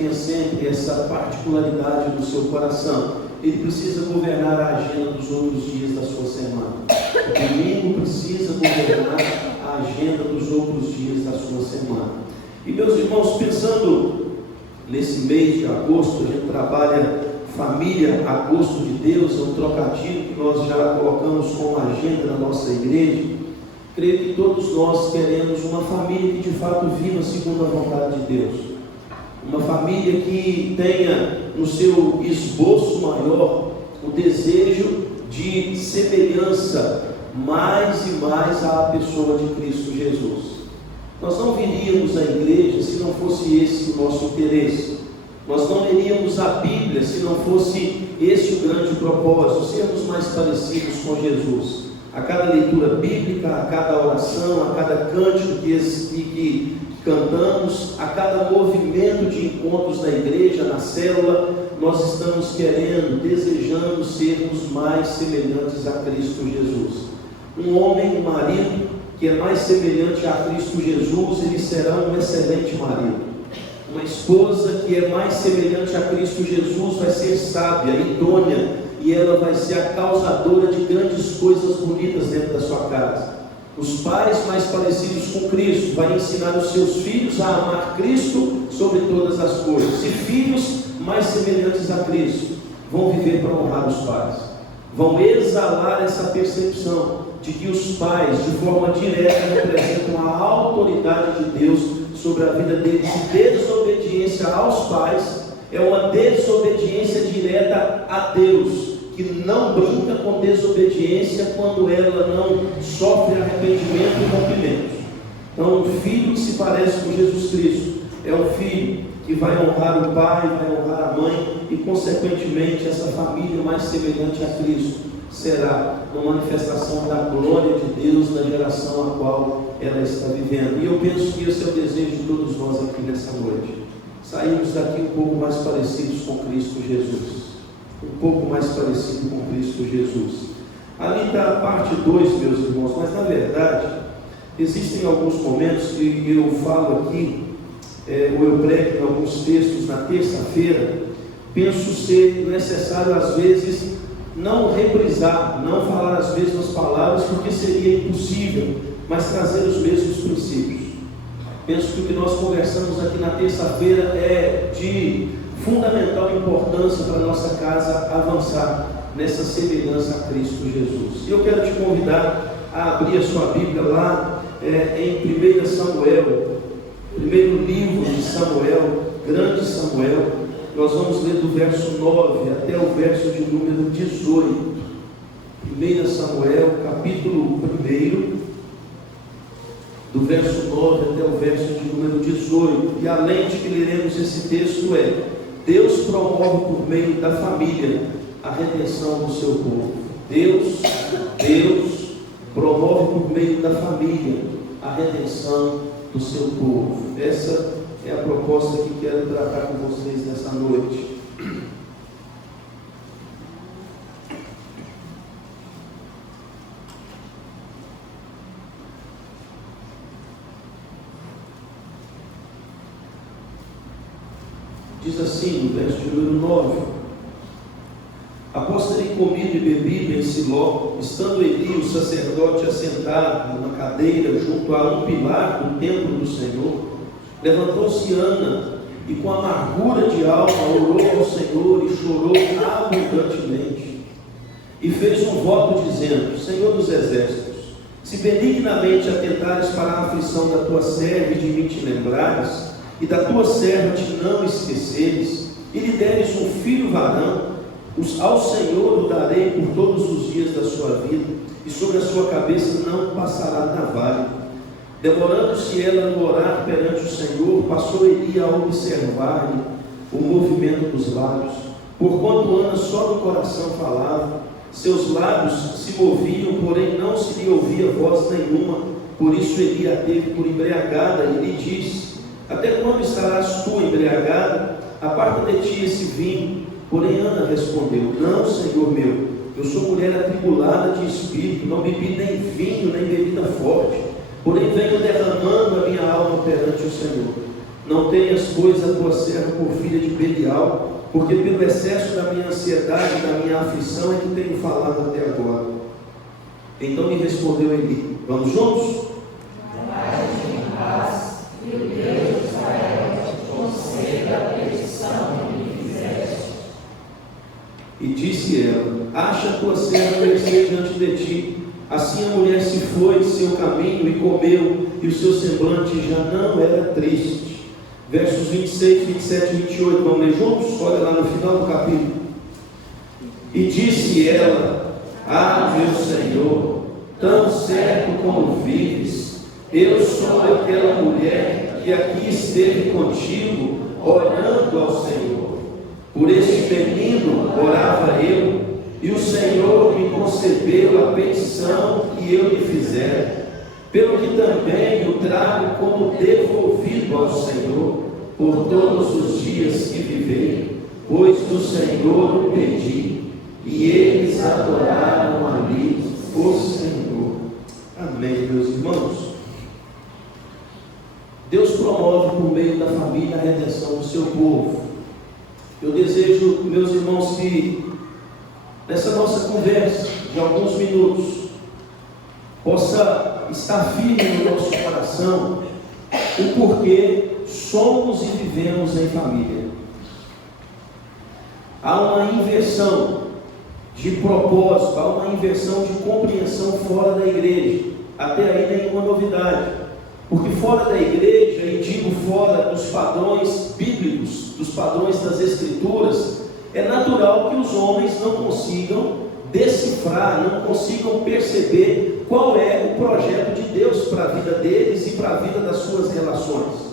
tenha sempre essa particularidade no seu coração. Ele precisa governar a agenda dos outros dias da sua semana. O domingo precisa governar a agenda dos outros dias da sua semana. E meus irmãos, pensando nesse mês de agosto, a gente trabalha família, agosto de Deus, é um trocadilho que nós já colocamos como agenda na nossa igreja. Creio que todos nós queremos uma família que de fato viva segundo a vontade de Deus. Uma família que tenha no seu esboço maior o desejo de semelhança mais e mais à pessoa de Cristo Jesus. Nós não viríamos à igreja se não fosse esse o nosso interesse. Nós não leríamos a Bíblia se não fosse esse o grande propósito, sermos mais parecidos com Jesus. A cada leitura bíblica, a cada oração, a cada cântico que cantamos, a cada movimento de encontros na igreja, na célula, nós estamos querendo, desejando sermos mais semelhantes a Cristo Jesus. Um homem, um marido que é mais semelhante a Cristo Jesus, ele será um excelente marido. Uma esposa que é mais semelhante a Cristo Jesus vai ser sábia, idônea, e ela vai ser a causadora de grandes coisas bonitas dentro da sua casa. Os pais mais parecidos com Cristo vai ensinar os seus filhos a amar Cristo sobre todas as coisas. E filhos mais semelhantes a Cristo vão viver para honrar os pais. Vão exalar essa percepção de que os pais, de forma direta, representam a autoridade de Deus sobre a vida deles. E desobediência aos pais é uma desobediência direta a Deus, que não brinca com desobediência quando ela não sofre arrependimento e rompimento. Então, um filho que se parece com Jesus Cristo é um filho que vai honrar o pai, vai honrar a mãe, e consequentemente essa família mais semelhante a Cristo será uma manifestação da glória de Deus na geração a qual ela está vivendo. E eu penso que esse é o desejo de todos nós aqui nessa noite. Saímos daqui um pouco mais parecidos com Cristo Jesus. Um pouco mais parecido com Cristo Jesus. Ali está a parte 2, meus irmãos, mas na verdade, existem alguns momentos que eu falo aqui, ou eu prego em alguns textos na terça-feira, penso ser necessário às vezes não reprisar, não falar as mesmas palavras, porque seria impossível, mas trazer os mesmos princípios. Penso que o que nós conversamos aqui na terça-feira é de fundamental importância para a nossa casa avançar nessa semelhança a Cristo Jesus. E eu quero te convidar a abrir a sua Bíblia lá em 1 Samuel, primeiro livro de Samuel, grande Samuel. Nós vamos ler do verso 9 até o verso de número 18. 1 Samuel, capítulo 1, do verso 9 até o verso de número 18. E a lente que leremos esse texto é: Deus promove por meio da família a redenção do seu povo. Deus promove por meio da família a redenção do seu povo. Essa é a proposta que quero tratar com vocês nessa noite. Diz assim no verso de número 9: Após terem comido e bebido em Siló, estando Eli, o sacerdote, assentado numa cadeira junto a um pilar do templo do Senhor, levantou-se Ana e com amargura de alma orou ao Senhor e chorou abundantemente. E fez um voto dizendo: Senhor dos exércitos, se benignamente atentares para a aflição da tua serva e de mim te lembrares, e da tua serva te não esqueceres, e lhe deres um filho varão, ao Senhor o darei por todos os dias da sua vida, e sobre a sua cabeça não passará navalha. Demorando-se ela no orar perante o Senhor, passou Eli a observar-lhe o movimento dos lábios, porquanto Ana só no coração falava, seus lábios se moviam, porém não se lhe ouvia voz nenhuma. Por isso Eli a teve por embriagada e lhe disse: Até quando estarás tu embriagada? Aparta de ti esse vinho. Porém Ana respondeu: Não, Senhor meu, eu sou mulher atribulada de espírito, não bebi nem vinho, nem bebida forte, porém venho derramando a minha alma perante o Senhor. Não tenhas, pois, a tua serva por filha de Belial, porque pelo excesso da minha ansiedade e da minha aflição é que tenho falado até agora. Então me respondeu Eli: vamos juntos? Vai-te em paz, e o Deus de Israel te conceda a petição que me fizeste. E disse ela: acha a tua serva mercê diante de ti. Assim a mulher se foi de seu caminho e comeu, e o seu semblante já não era triste. Versos 26, 27 e 28, vamos ler juntos? Olha lá no final do capítulo. E disse ela: ah, meu Senhor, tão certo como vives, eu sou aquela mulher que aqui esteve contigo, orando ao Senhor. Por este menino orava eu, e o Senhor me concedeu a petição que eu lhe fizera, pelo que também o trago como devolvido ao Senhor, por todos os dias que vivei, pois do Senhor o pedi, e eles adoraram ali o Senhor. Amém, meus irmãos. Deus promove por meio da família a redenção do seu povo. Eu desejo, meus irmãos, que nessa nossa conversa de alguns minutos possa estar firme no nosso coração o porquê somos e vivemos em família. Há uma inversão de propósito, há uma inversão de compreensão fora da igreja. Até aí nenhuma novidade, porque fora da igreja, e digo fora dos padrões bíblicos, dos padrões das escrituras, é natural que os homens não consigam decifrar, não consigam perceber qual é o projeto de Deus para a vida deles e para a vida das suas relações.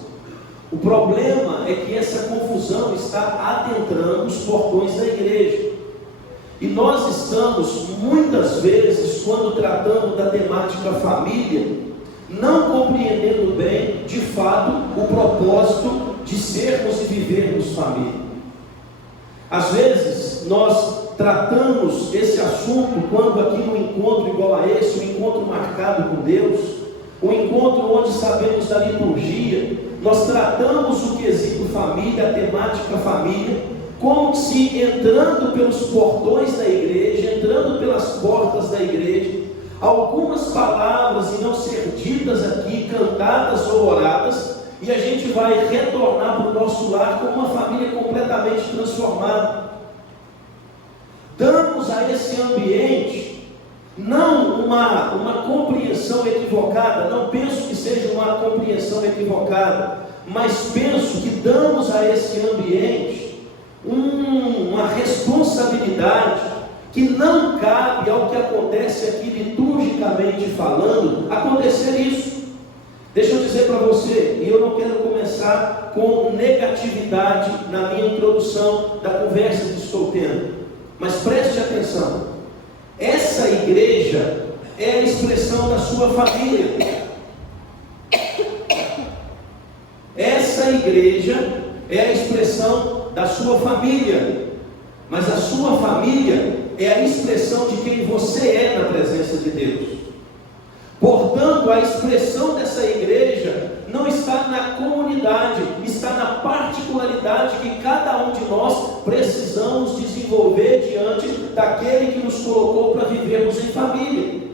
O problema é que essa confusão está adentrando os portões da igreja. E nós estamos, muitas vezes, quando tratamos da temática família, não compreendendo bem, de fato, o propósito de sermos e vivermos família. Às vezes, nós tratamos esse assunto quando aqui no encontro igual a esse, um encontro marcado com Deus, um encontro onde sabemos da liturgia, nós tratamos o quesito família, a temática família, como se entrando pelos portões da igreja, entrando pelas portas da igreja, algumas palavras irão ser ditas aqui, cantadas ou oradas, e a gente vai retornar para o nosso lar com uma família completamente transformada. Damos a esse ambiente não uma compreensão equivocada, não penso que seja uma compreensão equivocada, mas penso que damos a esse ambiente uma responsabilidade que não cabe ao que acontece aqui liturgicamente falando, acontecer isso. Deixa eu dizer para você, e eu não quero começar com negatividade na minha introdução da conversa que estou tendo, mas preste atenção, essa igreja é a expressão da sua família. Essa igreja é a expressão da sua família, mas a sua família é a expressão de quem você é na presença de Deus. Portanto, a expressão dessa igreja não está na comunidade, está na particularidade que cada um de nós precisamos desenvolver diante daquele que nos colocou para vivermos em família.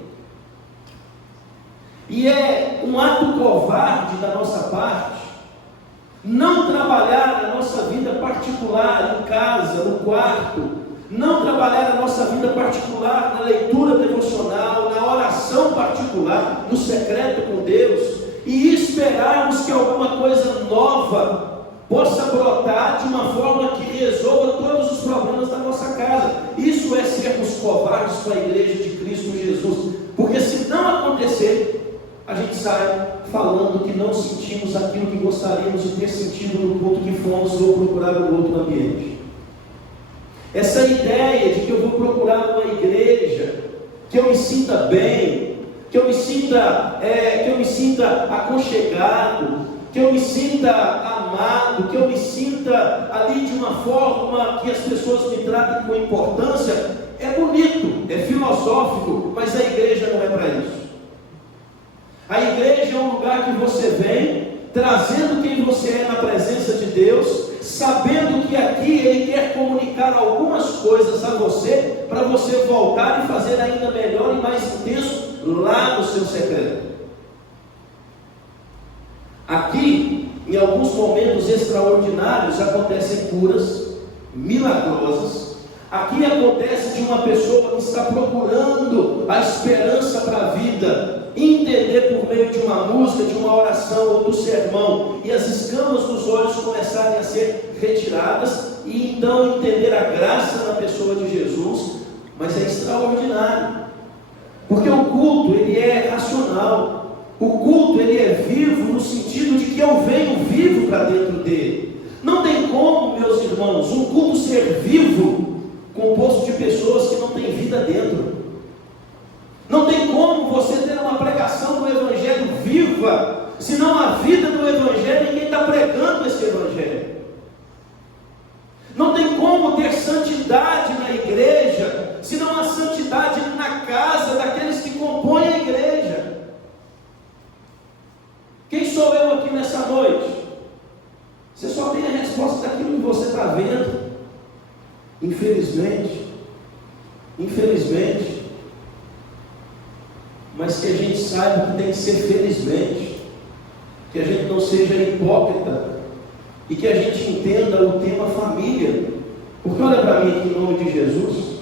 E é um ato covarde da nossa parte não trabalhar a nossa vida particular em casa, no quarto, não trabalhar a nossa vida particular na leitura devocional, na oração particular, no secreto com Deus, e esperarmos que alguma coisa nova possa brotar de uma forma que resolva todos os problemas da nossa casa. Isso é sermos covardes para a igreja de Cristo Jesus, porque se não acontecer, a gente sai falando que não sentimos aquilo que gostaríamos de ter sentido no culto que fomos ou procurar um outro ambiente. Essa ideia de que eu vou procurar uma igreja que eu me sinta bem, que eu me sinta aconchegado, que eu me sinta amado, que eu me sinta ali de uma forma que as pessoas me tratem com importância, é bonito, é filosófico, mas a igreja não é para isso. A igreja é um lugar que você vem trazendo quem você é na presença de Deus, sabendo que aqui Ele quer comunicar algumas coisas a você, para você voltar e fazer ainda melhor e mais intenso lá no seu secreto. Aqui, em alguns momentos extraordinários, acontecem curas milagrosas. Aqui acontece de uma pessoa que está procurando a esperança para a vida, entender por meio de uma música, de uma oração ou do sermão, e as escamas dos olhos começarem a ser retiradas, e então entender a graça na pessoa de Jesus. Mas é extraordinário, porque o culto ele é racional, o culto ele é vivo no sentido de que eu venho vivo para dentro dele. Não tem como, meus irmãos, um culto ser vivo composto de pessoas que não têm vida dentro. Não tem como você ter uma pregação do Evangelho viva, se não há vida no Evangelho e quem está pregando esse Evangelho. Não tem como ter santidade na igreja, se não há santidade na casa daqueles que compõem a igreja. Quem sou eu aqui nessa noite? Você só tem a resposta daquilo que você está vendo. Infelizmente, mas que a gente saiba que tem que ser felizmente, que a gente não seja hipócrita, e que a gente entenda o tema família. Porque olha para mim aqui em nome de Jesus,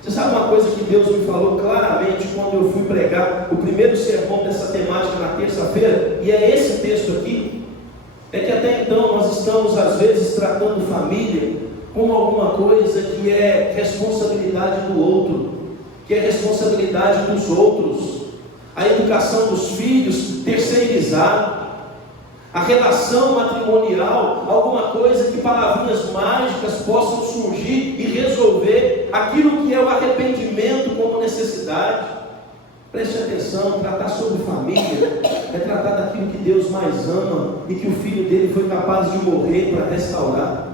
você sabe uma coisa que Deus me falou claramente quando eu fui pregar o primeiro sermão dessa temática na terça-feira, e é esse texto aqui, é que até então nós estamos às vezes tratando família como alguma coisa que é responsabilidade do outro, que é responsabilidade dos outros, a educação dos filhos terceirizada, a relação matrimonial, alguma coisa que palavrinhas mágicas possam surgir e resolver aquilo que é o arrependimento como necessidade. Preste atenção, tratar sobre família é tratar daquilo que Deus mais ama e que o Filho dele foi capaz de morrer para restaurar.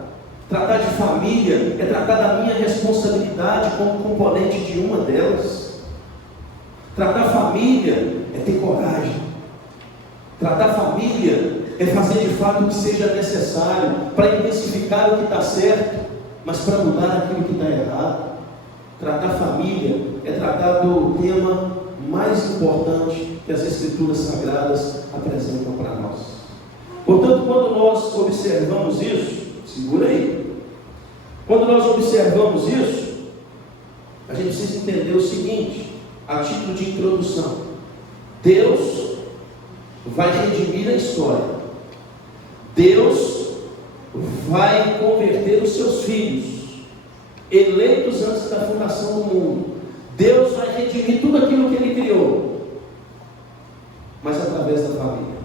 Tratar de família é tratar da minha responsabilidade como componente de uma delas. Tratar família é ter coragem. Tratar família é fazer de fato o que seja necessário para intensificar o que está certo, mas para mudar aquilo que está errado. Tratar família é tratar do tema mais importante que as Escrituras Sagradas apresentam para nós. Portanto, quando nós observamos isso, segura aí. Quando nós observamos isso, a gente precisa entender o seguinte, a título de introdução: Deus vai redimir a história. Deus vai converter os seus filhos, eleitos antes da fundação do mundo. Deus vai redimir tudo aquilo que Ele criou, mas através da família.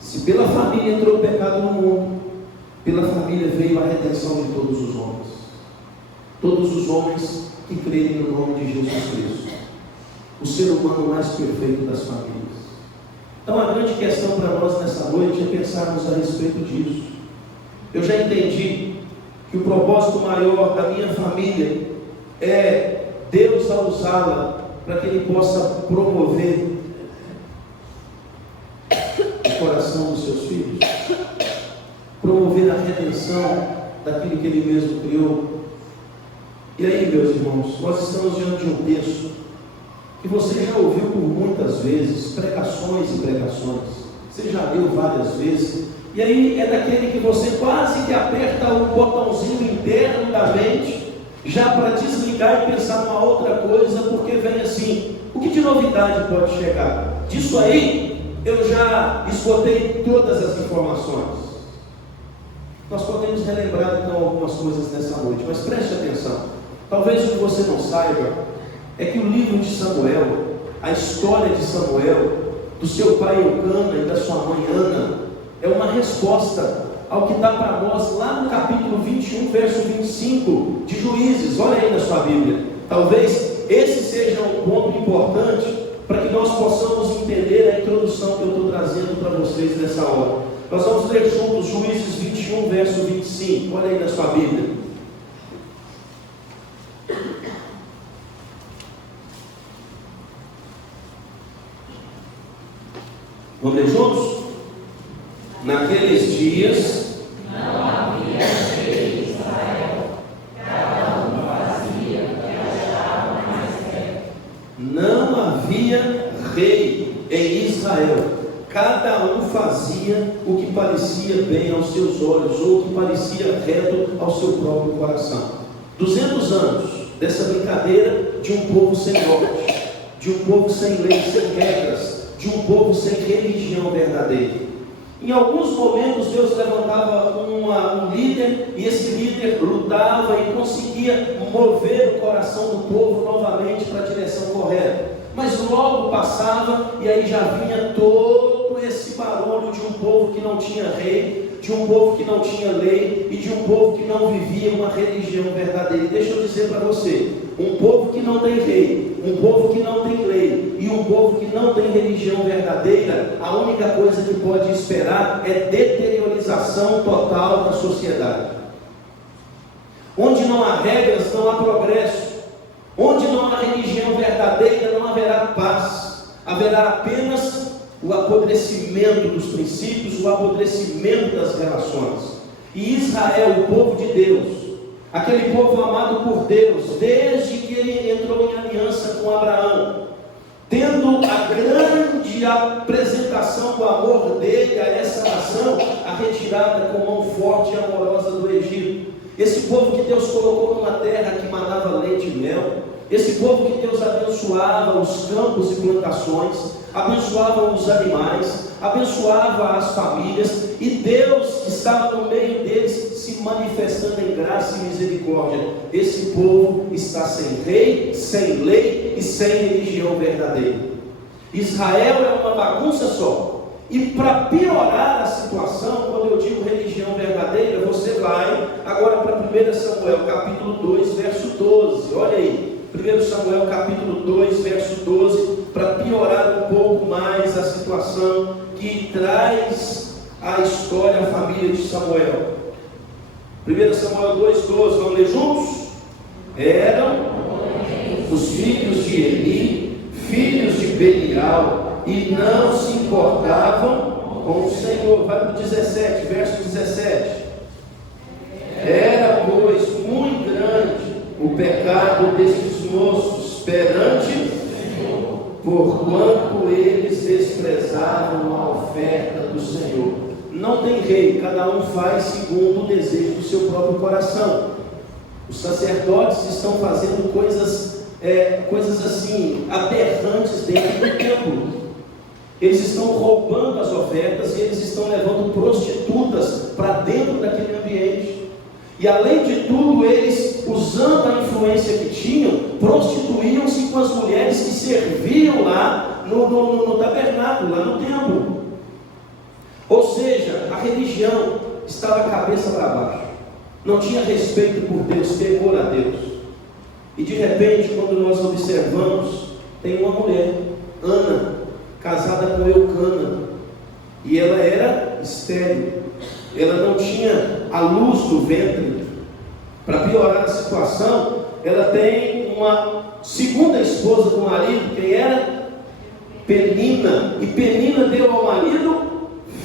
Se pela família entrou o pecado no mundo, pela família veio a redenção de todos os homens. Todos os homens que crerem no nome de Jesus Cristo. O ser humano mais perfeito das famílias. Então a grande questão para nós nessa noite é pensarmos a respeito disso. Eu já entendi que o propósito maior da minha família é Deus a usá-la para que Ele possa promover o coração dos seus filhos, promover a redenção daquilo que Ele mesmo criou. E aí, meus irmãos, nós estamos diante de um texto que você já ouviu por muitas vezes, pregações e pregações, você já leu várias vezes, e aí é daquele que você quase que aperta o botãozinho interno da mente, já para desligar e pensar numa outra coisa, porque vem assim: o que de novidade pode chegar? Disso aí, eu já esgotei todas as informações. Nós podemos relembrar então algumas coisas nessa noite, mas preste atenção. Talvez o que você não saiba é que o livro de Samuel, a história de Samuel, do seu pai Eucana e da sua mãe Ana, é uma resposta ao que está para nós lá no capítulo 21, verso 25 de Juízes. Olha aí na sua Bíblia. Talvez esse seja um ponto importante para que nós possamos entender a introdução que eu estou trazendo para vocês nessa hora. Nós vamos ler juntos Juízes 21, verso 25. Olha aí na sua Bíblia. Vamos ler juntos? Naqueles dias não havia rei em Israel, cada um fazia o que achava mais certo. Não havia rei em Israel. Cada um fazia o que parecia bem aos seus olhos, ou o que parecia reto ao seu próprio coração. 200 anos dessa brincadeira de um povo sem norte, de um povo sem lei, sem regras, de um povo sem religião verdadeira. Em alguns momentos Deus levantava um líder, e esse líder lutava e conseguia mover o coração do povo novamente para a direção correta. Mas logo passava e aí já vinha todo esse barulho de um povo que não tinha rei, de um povo que não tinha lei e de um povo que não vivia uma religião verdadeira. E deixa eu dizer para você, um povo que não tem rei, um povo que não tem lei e um povo que não tem religião verdadeira, a única coisa que pode esperar é deteriorização total da sociedade. Onde não há regras, não há progresso. Onde não há religião verdadeira, não haverá paz. Haverá apenas o apodrecimento dos princípios, o apodrecimento das relações. E Israel, o povo de Deus, aquele povo amado por Deus, desde que ele entrou em aliança com Abraão, tendo a grande apresentação do amor dele a essa nação, a retirada com mão forte e amorosa do Egito. Esse povo que Deus colocou numa terra que manava leite e mel, esse povo que Deus abençoava os campos e plantações, abençoava os animais, abençoava as famílias, e Deus estava no meio deles, se manifestando em graça e misericórdia. Esse povo está sem rei, sem lei e sem religião verdadeira. Israel é uma bagunça só. E para piorar a situação, quando eu digo religião verdadeira, você vai agora para 1 Samuel capítulo 2, verso 12. Olha aí, 1 Samuel capítulo 2, verso 12, para piorar um pouco mais a situação que traz a história, a família de Samuel. 1 Samuel 2, 12, vamos ler juntos? Eram os filhos de Eli, filhos de Belial, e não se importavam com o Senhor. Vai para o 17, verso 17. Era, pois, muito grande o pecado destes moços perante, porquanto eles desprezavam a oferta do Senhor. Não tem rei, cada um faz segundo o desejo do seu próprio coração. Os sacerdotes estão fazendo coisas assim, aberrantes dentro do templo. Eles estão roubando as ofertas e eles estão levando prostitutas para dentro daquele ambiente. E além de tudo, eles, usando a influência que tinham, prostituíam-se com as mulheres que serviam lá no tabernáculo, lá no templo. Ou seja, a religião estava cabeça para baixo. Não tinha respeito por Deus, temor a Deus. E de repente, quando nós observamos, tem uma mulher, Ana, casada com Eucana, e ela era estéril, ela não tinha a luz do ventre. Para piorar a situação, ela tem uma segunda esposa do marido, quem era? Penina, e Penina deu ao marido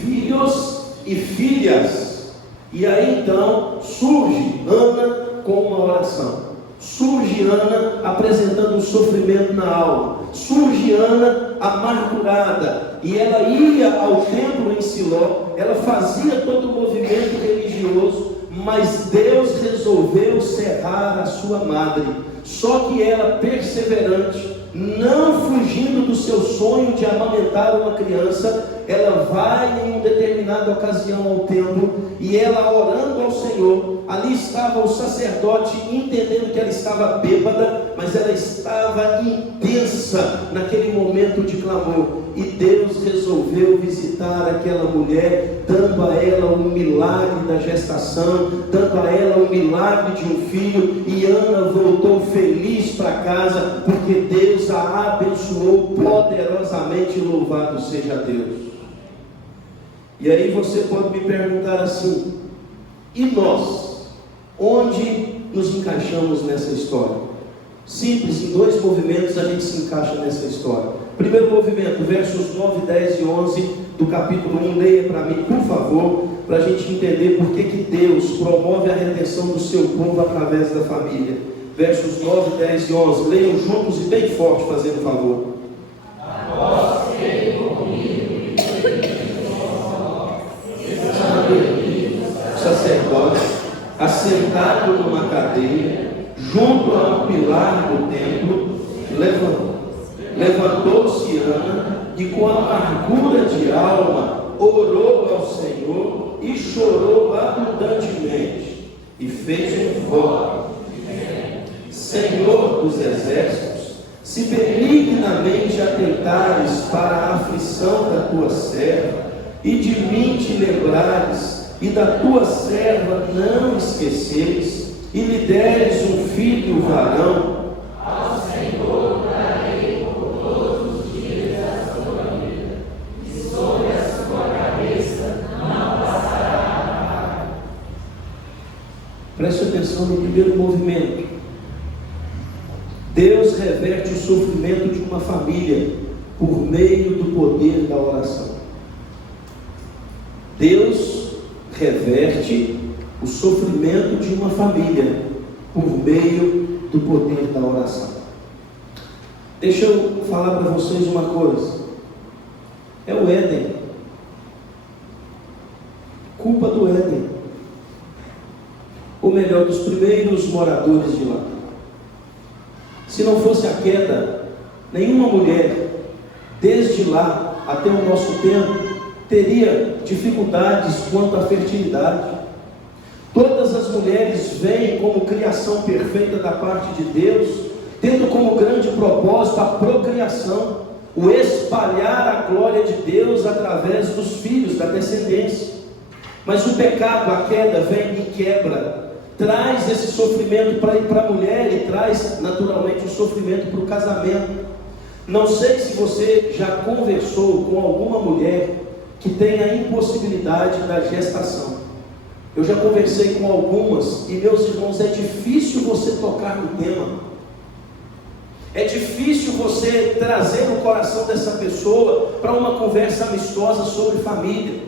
filhos e filhas. E aí então surge Ana com uma oração. Surge Ana apresentando um sofrimento na alma. Surge Ana amargurada. E ela ia ao templo em Siló. Ela fazia todo o movimento religioso. Mas Deus resolveu cerrar a sua madre. Só que ela, perseverante, não fugindo do seu sonho de amamentar uma criança, ela vai em uma determinada ocasião ao templo, e ela orando ao Senhor, ali estava o sacerdote entendendo que ela estava bêbada, mas ela estava intensa naquele momento de clamor, e Deus resolveu visitar aquela mulher, dando a ela um milagre da gestação, dando a ela um milagre de um filho, e Ana voltou feliz para casa, porque Deus a abençoou poderosamente. Louvado seja Deus. E aí você pode me perguntar assim: e nós? Onde nos encaixamos nessa história? Simples, em dois movimentos a gente se encaixa nessa história. Primeiro movimento, versos 9, 10 e 11 do capítulo 1. Leia para mim, por favor, para a gente entender por que Deus promove a redenção do seu povo através da família. Versos 9, 10 e 11. Leiam juntos e bem forte, fazendo favor. Sacerdote, assentado numa cadeira, junto a um pilar do templo, levantou-se Ana e com amargura de alma orou ao Senhor e chorou abundantemente e fez um voto: Senhor dos exércitos, se benignamente atentares para a aflição da tua serva e de mim te lembrares e da tua serva não esqueceres e lhe deres um filho varão, ao Senhor darei por todos os dias da sua vida, e sobre a sua cabeça não passará. Preste atenção no primeiro movimento. Deus reverte o sofrimento de uma família por meio do poder da oração. Deus reverte o sofrimento de uma família por meio do poder da oração. Deixa eu falar para vocês uma coisa. É o Éden. Culpa do Éden. Ou melhor, dos primeiros moradores de lá. Se não fosse a queda, nenhuma mulher, desde lá até o nosso tempo, teria dificuldades quanto à fertilidade. Todas as mulheres vêm como criação perfeita da parte de Deus, tendo como grande propósito a procriação, o espalhar a glória de Deus através dos filhos, da descendência. Mas o pecado, a queda, vem e quebra, traz esse sofrimento para a mulher e traz naturalmente o sofrimento para o casamento. Não sei se você já conversou com alguma mulher que tem a impossibilidade da gestação. Eu já conversei com algumas, e meus irmãos, é difícil você tocar no tema. É difícil você trazer o coração dessa pessoa para uma conversa amistosa sobre família.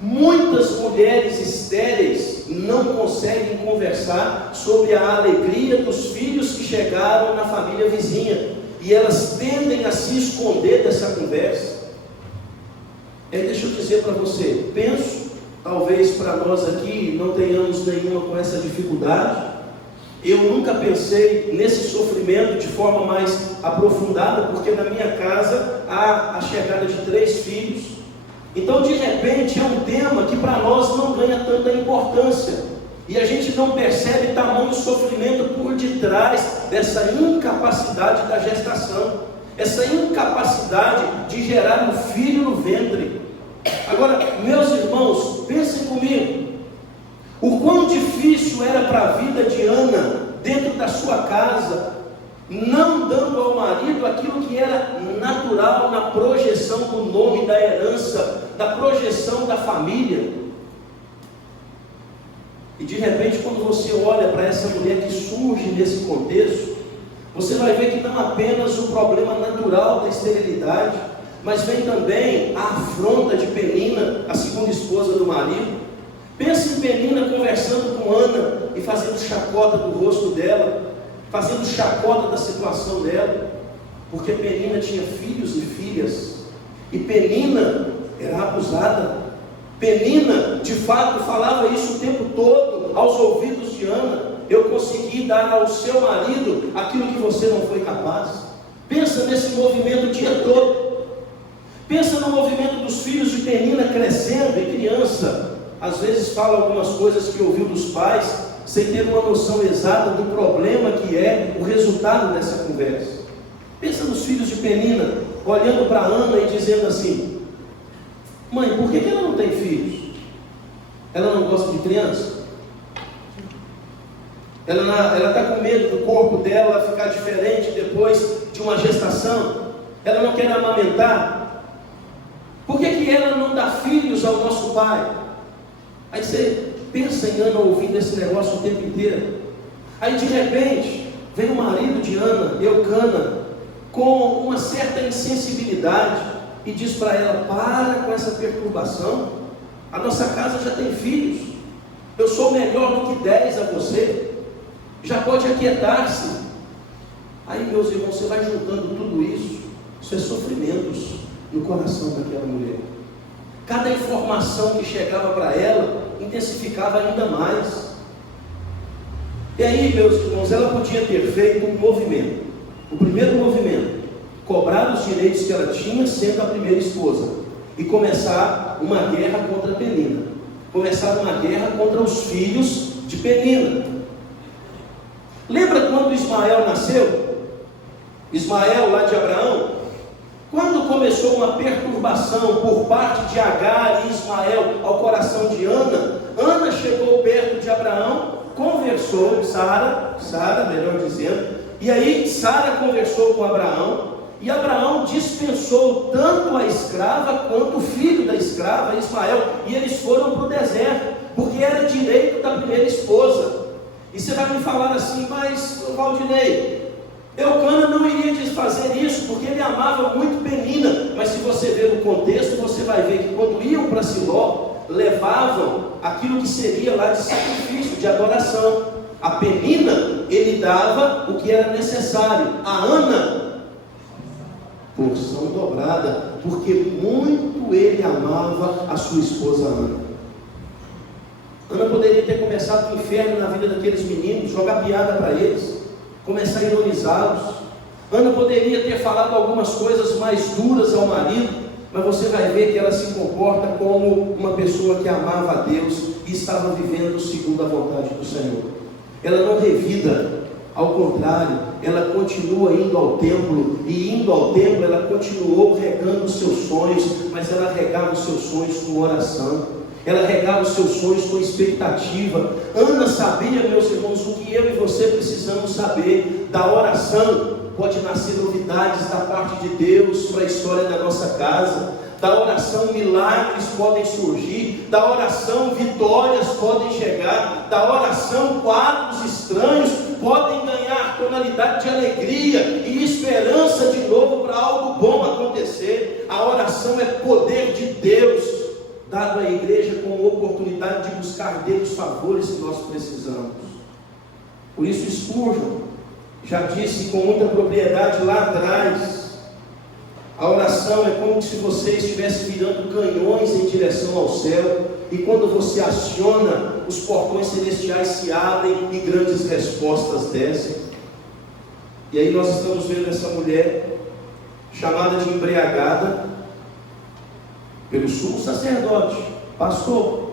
Muitas mulheres estéreis não conseguem conversar sobre a alegria dos filhos que chegaram na família vizinha, e elas tendem a se esconder dessa conversa. Deixa eu dizer para você, penso, talvez para nós aqui não tenhamos nenhuma com essa dificuldade. Eu nunca pensei nesse sofrimento de forma mais aprofundada, porque na minha casa há a chegada de 3 filhos. Então, de repente, é um tema que para nós não ganha tanta importância, e a gente não percebe tamanho sofrimento por detrás dessa incapacidade da gestação, essa incapacidade de gerar um filho no ventre. Agora, meus irmãos, pensem comigo, o quão difícil era para a vida de Ana, dentro da sua casa, não dando ao marido aquilo que era natural na projeção do nome, da herança, da projeção da família. E de repente, quando você olha para essa mulher que surge nesse contexto, você vai ver que não apenas o problema natural da esterilidade, mas vem também a afronta de Penina, a segunda esposa do marido. Pensa em Penina conversando com Ana e fazendo chacota do rosto dela, fazendo chacota da situação dela, porque Penina tinha filhos e filhas, e Penina era abusada. Penina, de fato, falava isso o tempo todo aos ouvidos de Ana: eu consegui dar ao seu marido aquilo que você não foi capaz. Pensa nesse movimento o dia todo. Pensa no movimento dos filhos de Penina crescendo, e criança às vezes fala algumas coisas que ouviu dos pais, sem ter uma noção exata do problema que é o resultado dessa conversa. Pensa nos filhos de Penina, olhando para Ana e dizendo assim: mãe, por que ela não tem filhos? Ela não gosta de criança? Ela está com medo do corpo dela ficar diferente depois de uma gestação? Ela não quer amamentar? Por que ela não dá filhos ao nosso pai? Aí você pensa em Ana ouvindo esse negócio o tempo inteiro. Aí de repente vem o marido de Ana, Eucana, com uma certa insensibilidade, e diz para ela: para com essa perturbação, a nossa casa já tem filhos, eu sou melhor do que 10 a você, já pode aquietar-se. Aí, meus irmãos, você vai juntando tudo isso é sofrimentos no coração daquela mulher. Cada informação que chegava para ela intensificava ainda mais. E aí, meus irmãos, ela podia ter feito um movimento. O primeiro movimento: cobrar os direitos que ela tinha sendo a primeira esposa e começar uma guerra contra Penina, começar uma guerra contra os filhos de Penina. Lembra quando Ismael nasceu? Ismael lá de Abraão? Quando começou uma perturbação por parte de Agar e Ismael ao coração de Ana, Ana chegou perto de Abraão, conversou, Sara, melhor dizendo, e aí Sara conversou com Abraão, e Abraão dispensou tanto a escrava quanto o filho da escrava, Ismael, e eles foram para o deserto, porque era direito da primeira esposa. E você vai me falar assim: mas Valdinei, Eucana não iria desfazer isso, porque ele amava muito Penina. Mas se você ver o contexto, você vai ver que quando iam para Siló, levavam aquilo que seria lá de sacrifício, de adoração. A Penina, ele dava o que era necessário. A Ana, porção dobrada, porque muito ele amava a sua esposa Ana. Ana poderia ter começado o inferno na vida daqueles meninos, jogar piada para eles, começar a ironizá-los. Ana poderia ter falado algumas coisas mais duras ao marido, mas você vai ver que ela se comporta como uma pessoa que amava a Deus e estava vivendo segundo a vontade do Senhor. Ela não revida, ao contrário, ela continua indo ao templo, e indo ao templo ela continuou regando os seus sonhos, mas ela regava os seus sonhos com oração. Ela regava os seus sonhos com expectativa. Ana sabia, meus irmãos, o que eu e você precisamos saber: da oração pode nascer novidades da parte de Deus para a história da nossa casa. Da oração milagres podem surgir, da oração vitórias podem chegar, da oração quadros estranhos podem ganhar tonalidade de alegria e esperança de novo para algo bom acontecer. A oração é poder de Deus, dado à igreja como oportunidade de buscar dele os favores que nós precisamos. Por isso Spurgeon já disse com muita propriedade lá atrás: a oração é como se você estivesse virando canhões em direção ao céu, e quando você aciona, os portões celestiais se abrem e grandes respostas descem. E aí nós estamos vendo essa mulher chamada de embriagada pelo sumo sacerdote, pastor.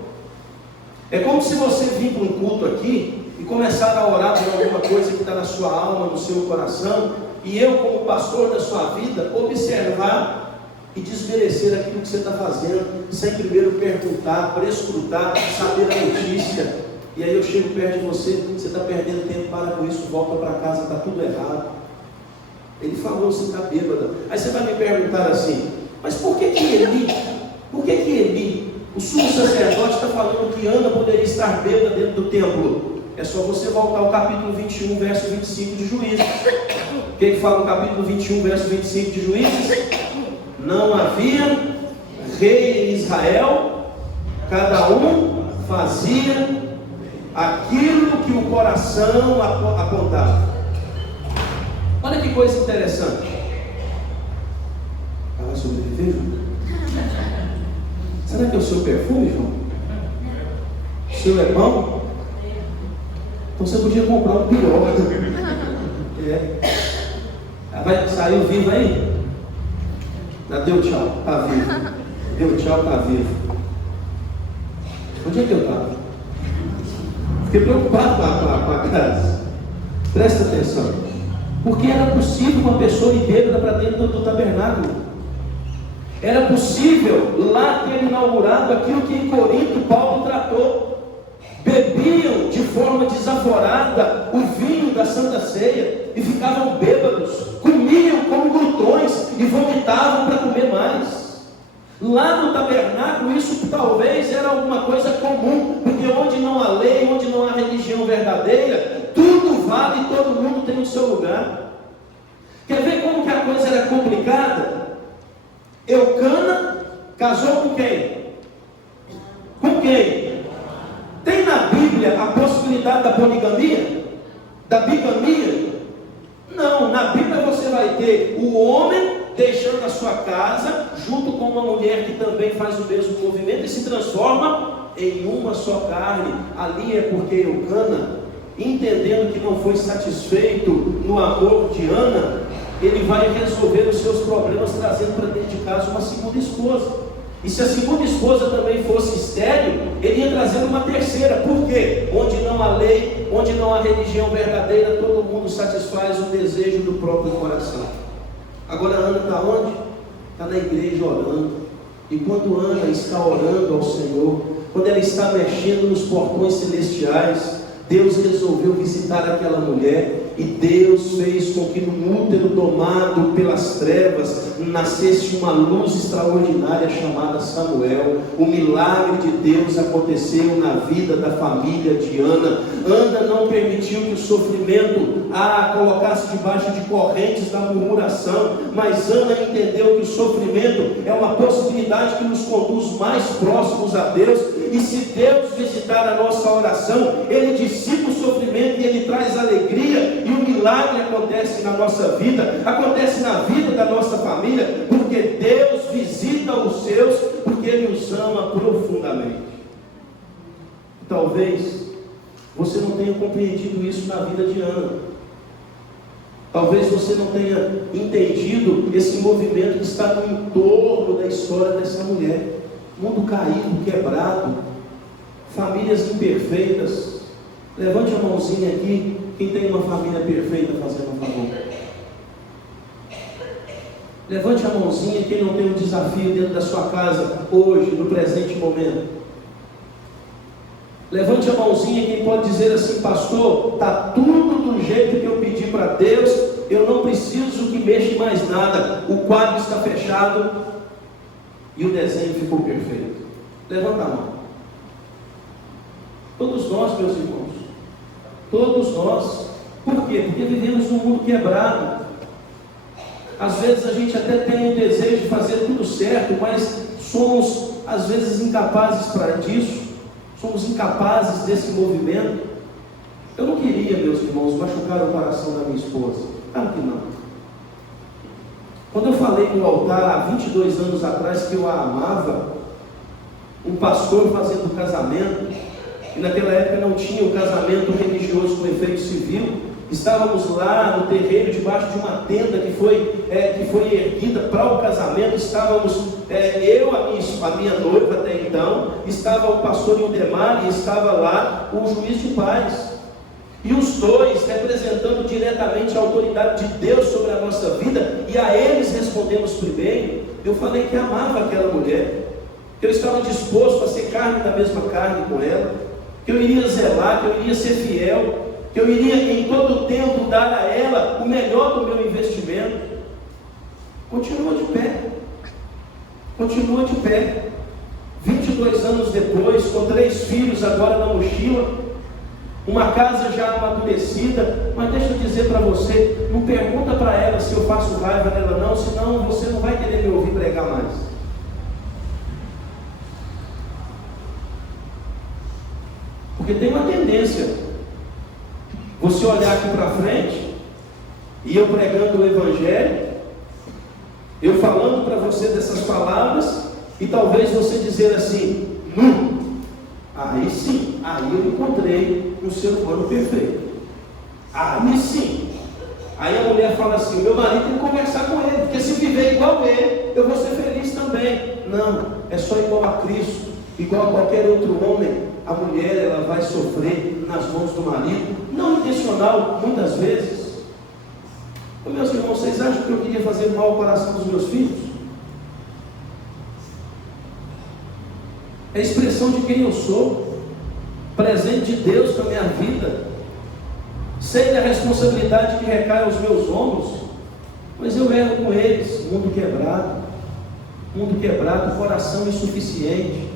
É como se você vir para um culto aqui e começar a orar por alguma coisa que está na sua alma, no seu coração, e eu, como pastor da sua vida, observar e desmerecer aquilo que você está fazendo, sem primeiro perguntar, prescrutar, saber a notícia. E aí eu chego perto de você: você está perdendo tempo, para com isso, volta para casa, está tudo errado. Ele falou: você está bêbada. Aí você vai me perguntar assim: mas por que Eli, o sumo sacerdote, está falando que Ana poderia estar bêbada dentro do templo? É só você voltar ao capítulo 21, verso 25 de Juízes. O que fala no capítulo 21, verso 25 de Juízes? Não havia rei em Israel, cada um fazia aquilo que o coração apontava. Olha que coisa interessante. Vai sobreviver, João? Será que é o seu perfume, João? O seu é bom? Então você podia comprar um pior. Vai sair vivo aí? Deu tchau, está vivo. Deu tchau, está vivo. Onde é que eu estava? Fiquei preocupado com a casa. Presta atenção. Porque era possível uma pessoa ir bêbada para dentro do tabernáculo. Era possível lá ter inaugurado aquilo que em Corinto Paulo tratou. Bebiam de forma desaforada o vinho da Santa Ceia e ficavam bêbados, comiam como glutões e vomitavam para comer mais. Lá no tabernáculo isso talvez era alguma coisa comum, porque onde não há lei, onde não há religião verdadeira, tudo vale e todo mundo tem o seu lugar. Quer ver como que a coisa era complicada? Eucana casou com quem? Com quem? Tem na Bíblia a possibilidade da poligamia? Da bigamia? Não, na Bíblia você vai ter o homem deixando a sua casa, junto com uma mulher que também faz o mesmo movimento e se transforma em uma só carne. Ali é porque Eucana, entendendo que não foi satisfeito no amor de Ana, ele vai resolver os seus problemas trazendo para dentro de casa uma segunda esposa. E se a segunda esposa também fosse estéril, ele ia trazer uma terceira. Por quê? Onde não há lei, onde não há religião verdadeira, todo mundo satisfaz o desejo do próprio coração. Agora Ana está onde? Está na igreja orando. E quando Ana está orando ao Senhor, quando ela está mexendo nos portões celestiais, Deus resolveu visitar aquela mulher. E Deus fez com que no útero domado pelas trevas nascesse uma luz extraordinária chamada Samuel. O milagre de Deus aconteceu na vida da família de Ana. Ana não permitiu que o sofrimento a colocasse debaixo de correntes da murmuração, mas Ana entendeu que o sofrimento é uma possibilidade que nos conduz mais próximos a Deus. E se Deus visitar a nossa oração, Ele dissipa o sofrimento e Ele traz alegria. E o milagre acontece na nossa vida, acontece na vida da nossa família, porque Deus visita os seus, porque Ele os ama profundamente. Talvez você não tenha compreendido isso na vida de Ana. Talvez você não tenha entendido esse movimento que está no entorno da história dessa mulher. Mundo caído, quebrado, famílias imperfeitas. Levante a mãozinha aqui, quem tem uma família perfeita, fazendo um favor. Levante a mãozinha quem não tem um desafio dentro da sua casa, hoje, no presente momento. Levante a mãozinha quem pode dizer assim: pastor, está tudo do jeito que eu pedi para Deus, eu não preciso que mexa em mais nada, o quadro está fechado e o desenho ficou perfeito. Levanta a mão. Todos nós, meus irmãos, todos nós. Por quê? Porque vivemos num mundo quebrado. Às vezes a gente até tem o desejo de fazer tudo certo, mas somos às vezes incapazes para disso. Somos incapazes desse movimento. Eu não queria, meus irmãos, machucar o coração da minha esposa. Claro que não. Quando eu falei no altar há 22 anos atrás que eu a amava, um pastor fazendo casamento, e naquela época não tinha o casamento religioso com efeito civil, estávamos lá no terreiro, debaixo de uma tenda que foi erguida para o casamento. Estávamos eu, a minha noiva até então, estava o pastor Ildemar e estava lá o juiz de paz. E os dois representando diretamente a autoridade de Deus sobre a nossa vida, e a eles respondemos primeiro. Eu falei que amava aquela mulher, que eu estava disposto a ser carne da mesma carne com ela, que eu iria zelar, que eu iria ser fiel, que eu iria em todo o tempo dar a ela o melhor do meu investimento. Continua de pé. Continua de pé. 22 anos depois, com 3 filhos agora na mochila, uma casa já amadurecida. Mas deixa eu dizer para você, não pergunta para ela se eu faço raiva nela não, senão você não vai querer me ouvir pregar mais. Porque tem uma tendência, você olhar aqui para frente, e eu pregando o Evangelho, eu falando para você dessas palavras, e talvez você dizer assim: aí sim, aí eu encontrei um ser humano perfeito. Aí sim. Aí a mulher fala assim: meu marido tem que conversar com ele, porque se viver igual ele, eu vou ser feliz também. Não, é só igual a Cristo, igual a qualquer outro homem. A mulher, ela vai sofrer nas mãos do marido, não intencional, muitas vezes. Meus irmãos, vocês acham que eu queria fazer mal ao coração dos meus filhos? É a expressão de quem eu sou, presente de Deus na minha vida. Sei da responsabilidade que recai aos meus ombros, mas eu erro com eles. Mundo quebrado, coração insuficiente.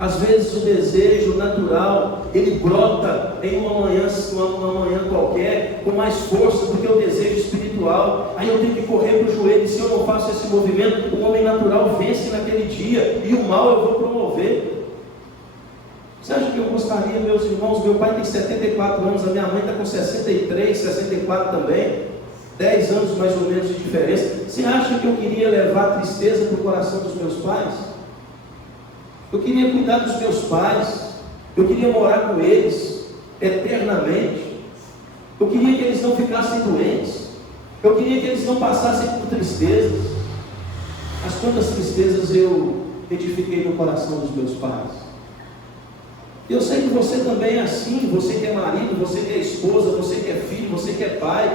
Às vezes o desejo natural, ele brota em uma manhã qualquer, com mais força do que o desejo espiritual. Aí eu tenho que correr para o joelho, e se eu não faço esse movimento, o homem natural vence naquele dia, e o mal eu vou promover. Você acha que eu gostaria, meus irmãos? Meu pai tem 74 anos, a minha mãe está com 63, 64 também, 10 anos mais ou menos de diferença. Você acha que eu queria levar tristeza para o coração dos meus pais? Eu queria cuidar dos meus pais, eu queria morar com eles eternamente, eu queria que eles não ficassem doentes, eu queria que eles não passassem por tristezas. Mas quantas tristezas eu edifiquei no coração dos meus pais. Eu sei que você também é assim, você que é marido, você que é esposa, você que é filho, você que é pai.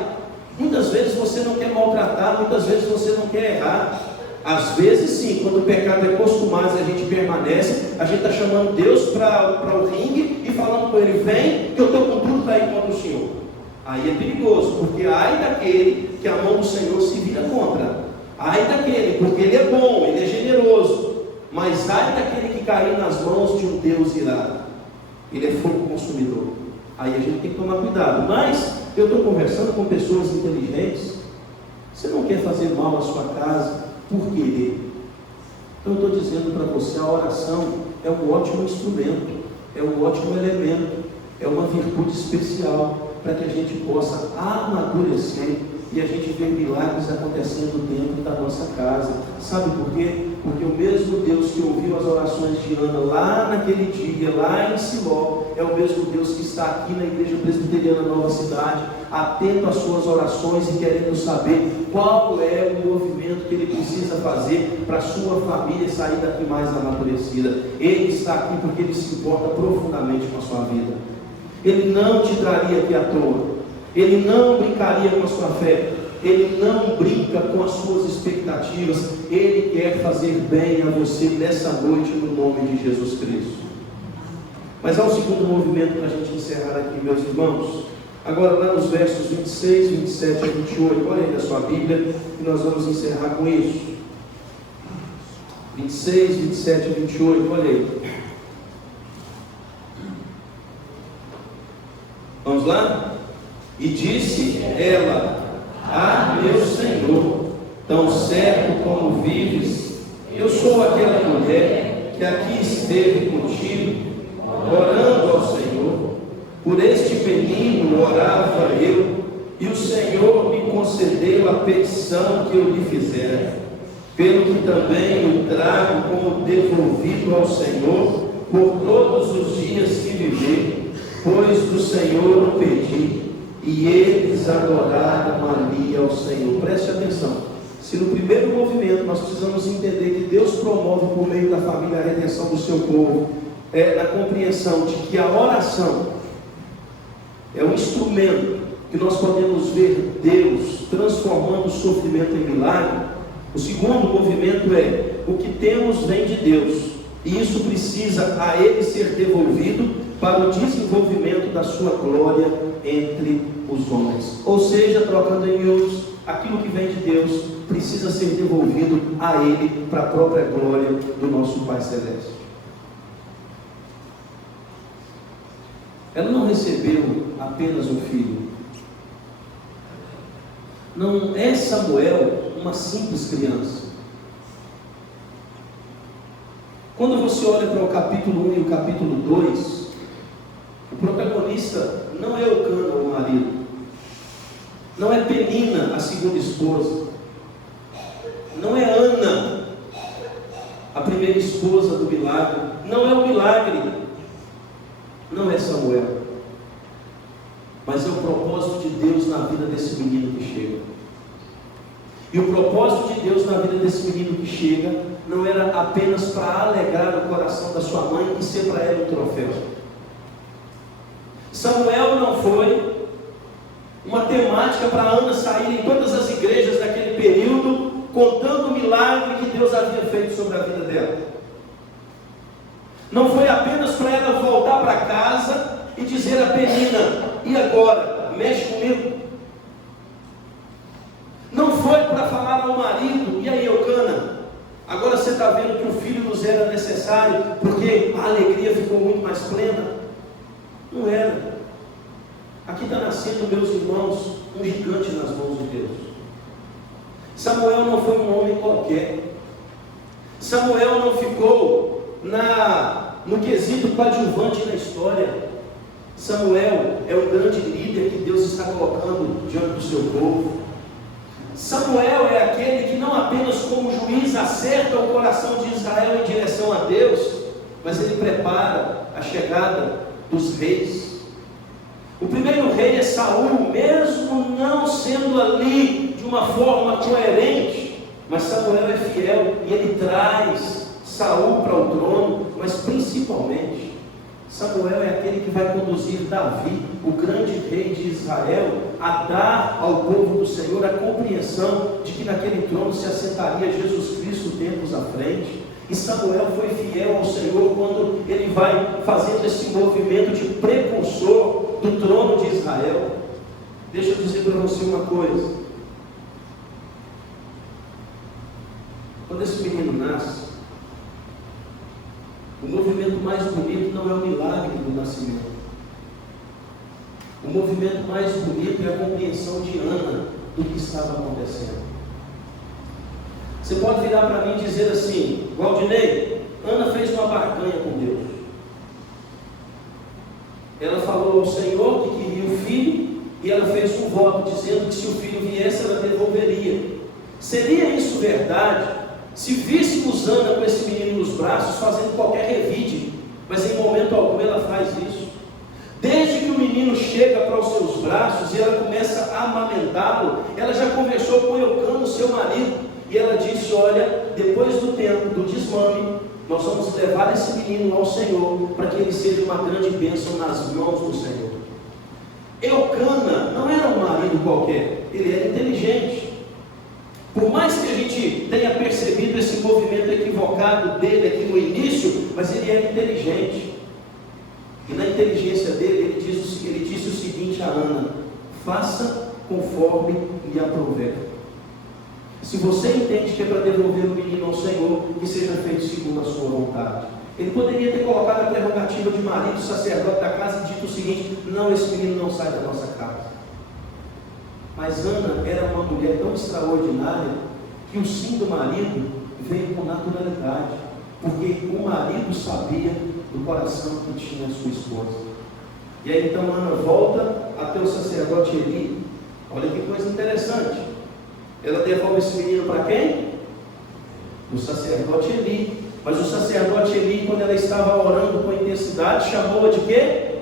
Muitas vezes você não quer maltratar, muitas vezes você não quer errar. Às vezes sim, quando o pecado é costumado e a gente permanece, a gente está chamando Deus para o ringue e falando com Ele: vem, que eu estou com tudo para ir contra o Senhor. Aí é perigoso, porque ai daquele que a mão do Senhor se vira contra. Ai daquele, porque Ele é bom, Ele é generoso. Mas ai daquele que cair nas mãos de um Deus irado. Ele é fogo consumidor. Aí a gente tem que tomar cuidado. Mas eu estou conversando com pessoas inteligentes. Você não quer fazer mal à sua casa por querer. Então eu estou dizendo para você, a oração é um ótimo instrumento, é um ótimo elemento, é uma virtude especial para que a gente possa amadurecer e a gente ver milagres acontecendo dentro da nossa casa. Sabe por quê? Porque o mesmo Deus que ouviu as orações de Ana lá naquele dia, lá em Siló, é o mesmo Deus que está aqui na Igreja Presbiteriana Nova Cidade, atento às suas orações e querendo saber qual é o movimento que Ele precisa fazer para a sua família sair daqui mais amadurecida. Ele está aqui porque Ele se importa profundamente com a sua vida. Ele não te traria aqui à toa. Ele não brincaria com a sua fé. Ele não brinca com as suas expectativas. Ele quer fazer bem a você nessa noite, no nome de Jesus Cristo. Mas há um segundo movimento para a gente encerrar aqui, meus irmãos. Agora lá nos versos 26, 27 e 28, olha aí na sua Bíblia, e nós vamos encerrar com isso. 26, 27 e 28, olha aí. Vamos lá? E disse ela: ah, meu Senhor, tão certo como vives, eu sou aquela mulher que aqui esteve contigo, orando ao Senhor. Por este menino orava eu, e o Senhor me concedeu a petição que eu lhe fizera. Pelo que também o trago como devolvido ao Senhor por todos os dias que viver, pois do Senhor o pedi. E eles adoraram ali ao Senhor. Preste atenção. Se no primeiro movimento nós precisamos entender que Deus promove por meio da família a redenção do seu povo, na compreensão de que a oração é um instrumento que nós podemos ver Deus transformando o sofrimento em milagre. O segundo movimento é: o que temos vem de Deus, e isso precisa a Ele ser devolvido para o desenvolvimento da sua glória entre os homens. Ou seja, trocando em miúdos, aquilo que vem de Deus precisa ser devolvido a Ele para a própria glória do nosso Pai Celeste. Ela não recebeu apenas um filho. Não é Samuel uma simples criança. Quando você olha para o capítulo 1 e o capítulo 2, o protagonista não é Eucana, o marido, não é Penina, a segunda esposa, não é Ana, a primeira esposa do milagre, não é o milagre, não é Samuel, mas é o propósito de Deus na vida desse menino que chega. E o propósito de Deus na vida desse menino que chega não era apenas para alegrar o coração da sua mãe e ser para ela um troféu. Samuel não foi uma temática para Ana sair em todas as igrejas daquele período contando o milagre que Deus havia feito sobre a vida dela. Não foi apenas para ela voltar para casa e dizer a Penina: e agora? Mexe comigo. Não foi para falar ao marido: e aí, Eucana, agora você está vendo que o filho nos era necessário, porque a alegria ficou muito mais plena. Não era. Aqui está nascendo, meus irmãos, um gigante nas mãos de Deus. Samuel não foi um homem qualquer. Samuel não ficou no quesito coadjuvante na história. Samuel é o grande líder que Deus está colocando diante do seu povo. Samuel é aquele que não apenas como juiz acerta o coração de Israel em direção a Deus, mas ele prepara a chegada dos reis. O primeiro rei é Saul, mesmo não sendo ali de uma forma coerente, mas Samuel é fiel e ele traz Saul para o trono, mas principalmente Samuel é aquele que vai conduzir Davi, o grande rei de Israel, a dar ao povo do Senhor a compreensão de que naquele trono se assentaria Jesus Cristo tempos à frente. E Samuel foi fiel ao Senhor quando ele vai fazendo esse movimento de precursor do trono de Israel. Deixa eu dizer para você uma coisa. Quando esse menino nasce, o movimento mais bonito não é o milagre do nascimento. O movimento mais bonito é a compreensão de Ana do que estava acontecendo. Você pode virar para mim e dizer assim: Waldinei, Ana fez uma barganha com Deus. Ela falou ao Senhor que queria o filho, e ela fez um voto dizendo que se o filho viesse, ela devolveria. Seria isso verdade se víssemos Ana com esse menino nos braços, fazendo qualquer revide? Mas em momento algum ela faz isso. Desde que o menino chega para os seus braços e ela começa a amamentá-lo, ela já conversou com Eucana, seu marido, e ela disse: olha, depois do tempo do desmame, nós vamos levar esse menino ao Senhor, para que ele seja uma grande bênção nas mãos do Senhor. Eucana não era um marido qualquer, ele era inteligente. Por mais que a gente tenha percebido esse movimento equivocado dele aqui no início, mas ele era inteligente. E na inteligência dele, ele disse o seguinte a Ana: faça conforme lhe aprouver. Se você entende que é para devolver o menino ao Senhor, que seja feito segundo a sua vontade. Ele poderia ter colocado a prerrogativa de marido, sacerdote da casa, e dito o seguinte: não, esse menino não sai da nossa casa. Mas Ana era uma mulher tão extraordinária que o sim do marido veio com naturalidade, porque o marido sabia do coração que tinha a sua esposa. E aí então Ana volta até o sacerdote Eli. Olha que coisa interessante. Ela devolve esse menino para quem? O sacerdote Eli. Mas o sacerdote Eli, quando ela estava orando com intensidade, chamou-a de quê?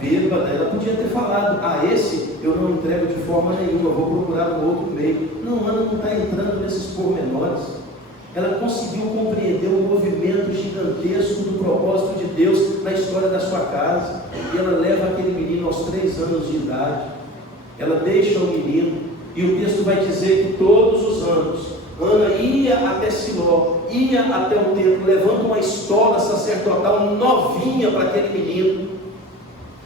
Bêbada. Ela podia ter falado: esse eu não entrego de forma nenhuma, eu vou procurar um outro meio. Não, Ana não está entrando nesses pormenores. Ela conseguiu compreender o movimento gigantesco do propósito de Deus na história da sua casa. E ela leva aquele menino aos 3 anos de idade. Ela deixa o menino, e o texto vai dizer que todos os anos Ana ia até Siló, ia até o templo, levando uma estola sacerdotal novinha para aquele menino,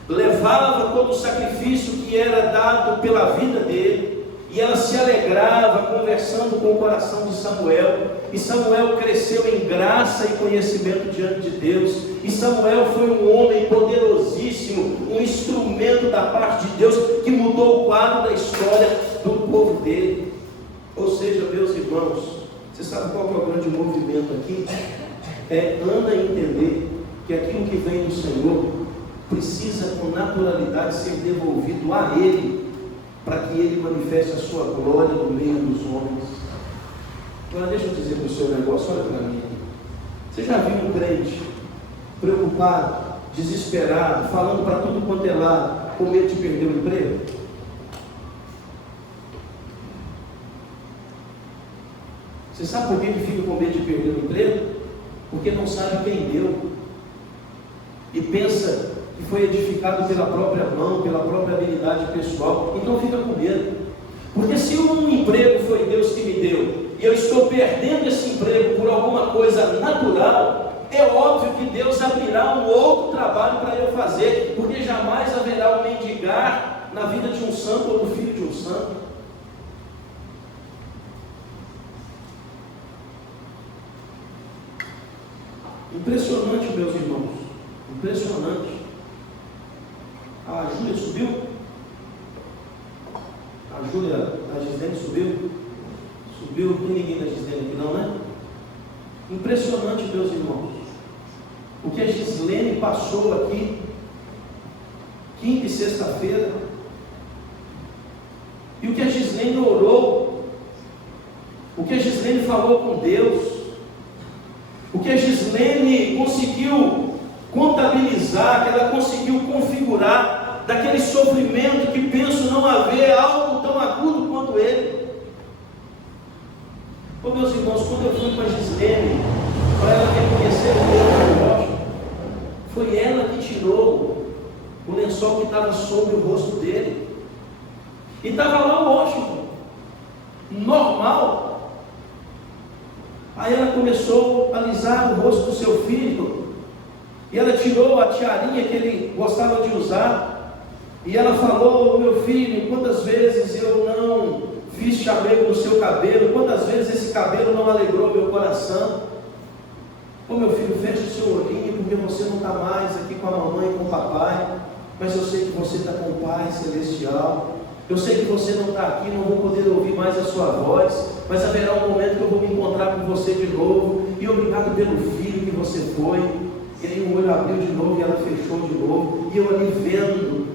levava todo o sacrifício que era dado pela vida dele, e ela se alegrava conversando com o coração de Samuel. E Samuel cresceu em graça e conhecimento diante de Deus, e Samuel foi um homem poderosíssimo, um instrumento da parte de Deus, que mudou o quadro da história do povo dele. Ou seja, meus irmãos, você sabe qual que é o grande movimento aqui? É Ana entender que aquilo que vem do Senhor precisa com naturalidade ser devolvido a Ele, para que Ele manifeste a sua glória no meio dos homens. Agora deixa eu dizer para o seu negócio, olha para mim. Você já viu um crente preocupado, desesperado, falando para tudo quanto é lado, com medo de perder o emprego? Você sabe por que ele fica com medo de perder o emprego? Porque não sabe quem deu, e pensa que foi edificado pela própria mão, pela própria habilidade pessoal, então fica com medo. Porque se um emprego foi Deus que me deu, e eu estou perdendo esse emprego por alguma coisa natural, é óbvio que Deus abrirá um outro trabalho para eu fazer, porque jamais haverá um mendigar na vida de um santo ou do filho de um santo. Impressionante, meus irmãos, impressionante. A Júlia subiu? Júlia, a Gislene subiu? Subiu, não tem ninguém da Gislene aqui não, né? Impressionante, meus irmãos. O que a Gislene passou aqui, quinta e sexta-feira, e o que a Gislene orou, o que a Gislene falou com Deus, o que a Gislene conseguiu contabilizar, que ela conseguiu configurar daquele sofrimento que penso não haver algo tão agudo quanto ele. Ô meus irmãos, quando eu fui para a Gislene, para ela reconhecer o meu Washington, foi ela que tirou o lençol que estava sobre o rosto dele, e estava lá o Washington, normal. Aí ela começou a alisar o rosto do seu filho, e ela tirou a tiarinha que ele gostava de usar, e ela falou: meu filho, quantas vezes eu não fiz chamego no seu cabelo, quantas vezes esse cabelo não alegrou meu coração. Ô meu filho, feche o seu olhinho, porque você não está mais aqui com a mamãe e com o papai, mas eu sei que você está com o Pai Celestial. Eu sei que você não está aqui, não vou poder ouvir mais a sua voz, mas haverá um momento que eu vou me encontrar com você de novo, e obrigado pelo filho que você foi. E aí o olho abriu de novo e ela fechou de novo, e eu ali vendo.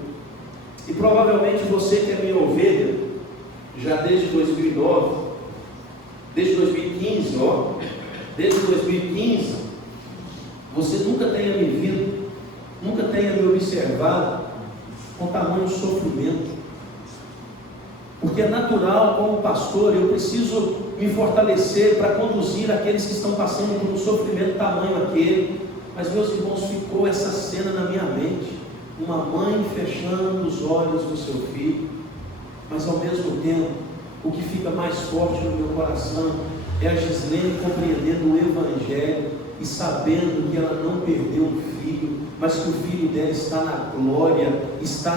E provavelmente você que é minha ovelha, já desde 2009, desde 2015, desde 2015, você nunca tenha me visto, nunca tenha me observado com tamanho sofrimento. Porque é natural, como pastor, eu preciso me fortalecer para conduzir aqueles que estão passando por um sofrimento tamanho aquele. Mas, meus irmãos, ficou essa cena na minha mente, uma mãe fechando os olhos do seu filho, mas ao mesmo tempo, o que fica mais forte no meu coração é a Gislene compreendendo o Evangelho e sabendo que ela não perdeu um filho, mas que o filho dela está na glória, está